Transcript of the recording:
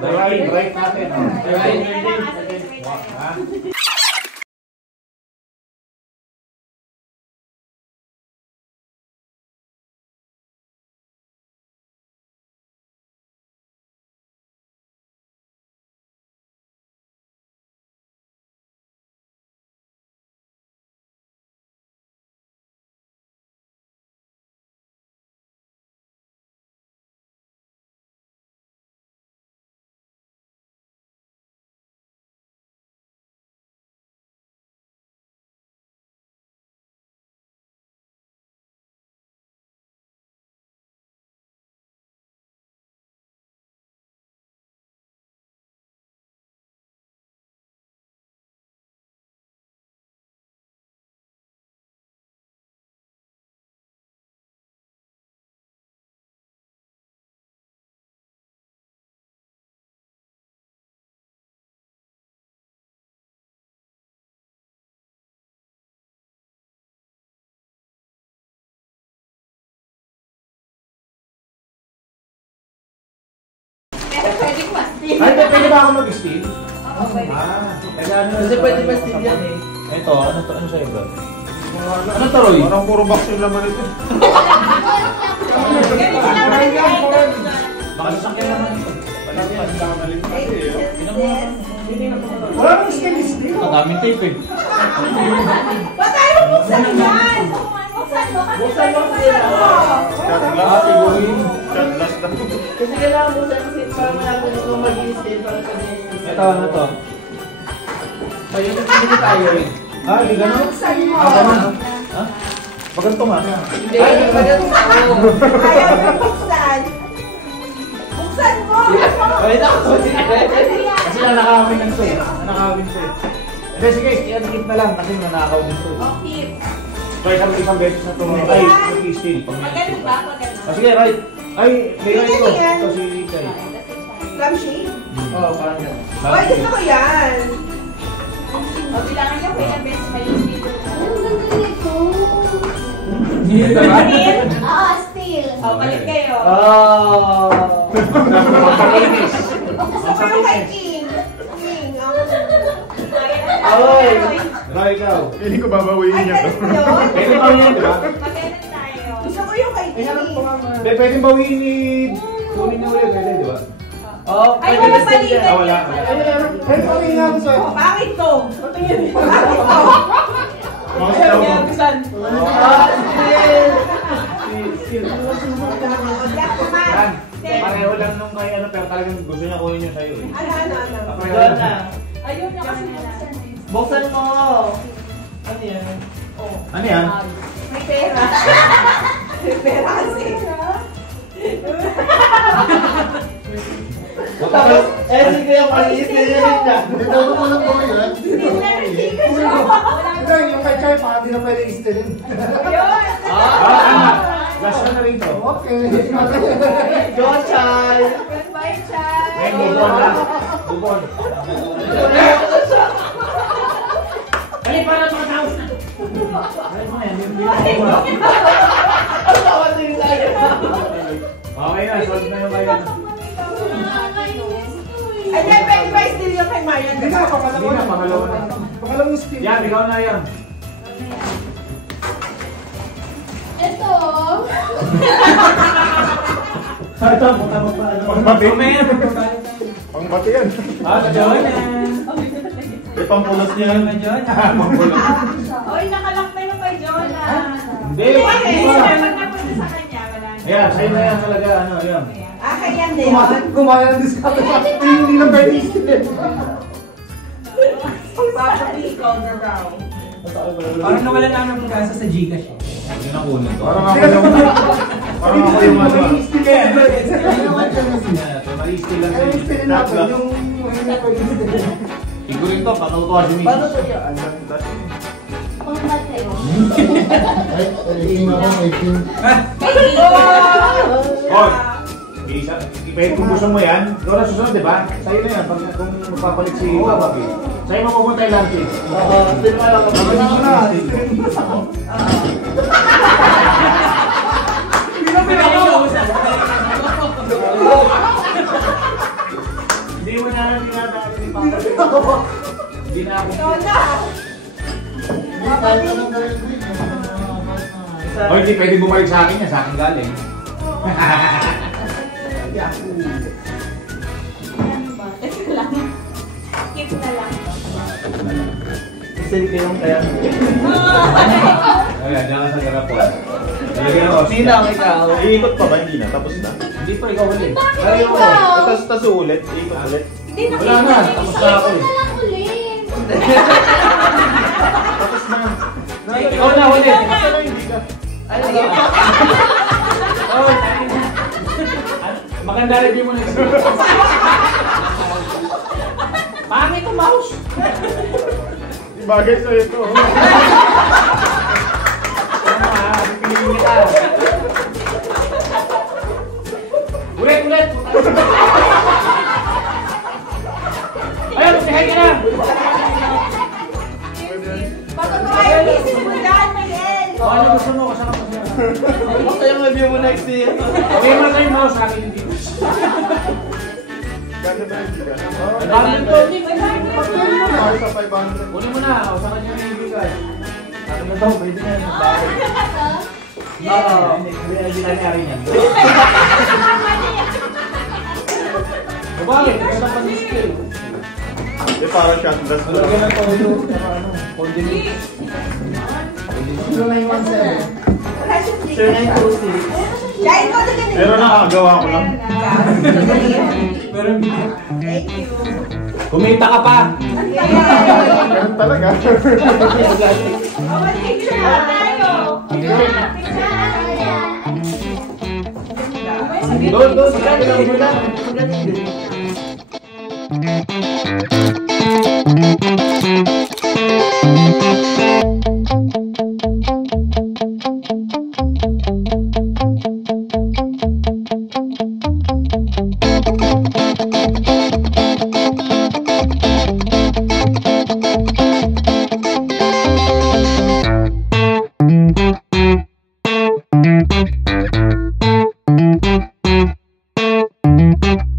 Right natin. Ay, pwede ba ako mag-steal? Oo, pwede. Kasi pwede ba steal yan eh. Ito, ano sa'yo bro? Ano taroy? Parang puro box yung laman ito. Baka sasakyan naman ito. Wala nang steal. Ang daming tape eh. Ba't tayo buksan yan? Buksan mo kasi pwede Shot pa glass. Shot glass daw. Kasi kailangan mo saan kasi para malaman kung mag-i-steal para sa Ito, ano to? Ayun, hindi tayo eh. Ah, hindi gano'n? Buksan mo. Ah, gano'n? Ha? Maganto nga. Hindi, maganda ako. Ayaw na buksan. Buksan mo. Wait ako. Kasi nanakawin lang ito eh. Nanakawin ito eh. Hindi, sige, i-admit na lang kasi nanakaw din ito eh. Okay. Kaya isang beses na ito. Ay, mag-steal. Magano ba? Magano. Ah, sige, right. Ay, bigay ko. Ito si Chay. Lampshade? Oo, parang gano'n. Ay, gusto ko yan. O, bilangan niyo kaya best may video. Hindi ka ba? Ah, still. O, balik kayo. Mapakainis. Gusto ko yung kay King. King. Ay! Right, ikaw. Hindi ko babawiin Ay, niya to. ganun yun? Pwede ba yun, di ba? Magkailan tayo? Gusto ko yung kay King. Hindi, pwede bawiin ni... Kunin niya ulit, pwede, di ba? Oh, Ay, wala palitan. Ah, wala. Hey, pawin nga ako sa'yo. Oh, bakit to? Bakit to? Makasalaw mo. Jack naman. Yan. Pareho lang nung kay ano, pero talagang gusto niya kunin niya sa'yo eh. Ano? Doon na. Ayun na kasi buksan eh. Buksan mo! Ano yan? Ano yan? May pera. May pera kasi. Tapos, sige yung maliit na yun na. Dito ko lang po yun. Dito ko lang po yun. Ito, yung kay Chay, baka di na pwede istilin. Last na rin to. Okay. Go, Chay! Goodbye, Chay. Ngayon, bubon lang. Bubon. Dali, para mga tao. Ay, mga yan. Ang tawad din tayo. Okay na, solve na yung kaya. Ay, then, pwede ba still yung kay Marian? Hindi na, Hindi na, pangalawa na. Pangalawang steal. Yan, ikaw na yan. Ito. Ito, punta mo pa. Pangbati. Pangbati yan. Ah, kadyawan na. May pampulos niya. Pampulos. Oy, nakalak na yung kay Jonah. Hindi, Hindi, hindi pa. pag napunta sa kanya, wala na. Ayan, sa'yo na yan talaga. Ano, ayan. Ah, kaya din yun. Gumaya ng discount. Hindi lang pwede istilin. Babali ikaw na raw. Parang nawala na ng pag-asa sa Gcash. Yun ang kunin ko. Parang ako yung... Parang ako yung ano. Maristil lang Ay, istilin natin yung... Hindi na pwede istilin. Figurin to, patutuwa si Paano Mrs. to yan? Pangmatay. Hoy! Ipahit kung gusto mo yan, ikaw na susunod, di ba? Sa'yo na yan, kung magpapalit si Babag eh. Sa'yo mapupunta yung lunch eh. Oo, tinwala ka ba? Ano na? Hindi na pinakausap. nga natin ipapagawa. Hindi na ako. Ikaw na. Kahit anong gawin ko yun. O, hindi pwede bumalik sa akin yan. Sa akin galing. Ano ba? Teka lang. Skip na lang. Send ko yung kaya. Ayan, dyan ka sa garapon. Talagyan ako. Sino ang ikaw? Iikot pa ba? Hindi na. Tapos na. Hindi pa ikaw ulit. Bakit Ay, oo. ikaw? Tapos ulit. Iikot ulit. Hindi na Wala na. Tapos na ako eh. lang ulit. Tapos na. Ikaw na ulit. Basta na hindi ka. Ano ba? Oh, maganda review mo next week. Pangit ang mouse. Bagay sa ito. Tama, pipiliin kita. Ulit, ulit. Ayun, magsahay ka na. Pagkakain, isip mo yan, Miguel. O, ano gusto mo? Kasama ko siya. Basta yung review mo next year. Okay mo na kayo mouse sa akin hindi. Ganda na hindi ka. Ang dami to. Mahal sa 500. Kunin mo na. O, sa kanya na ibigay. Akin na daw, pwede na yan. Oo. Hindi na nangyari niyan. O, bakit? Ganda pa ni skill. Hindi, parang shot glass mo. Lagyan ng toyo. Ano? Condiment. 0917. 0926. Dahil ko na ganun. Pero nakakagawa ko lang. Pero hindi. Thank you. Kumita ka pa. Ganun talaga. Oh, mag-picture na tayo. Doon, doon. Magaling. Thank you.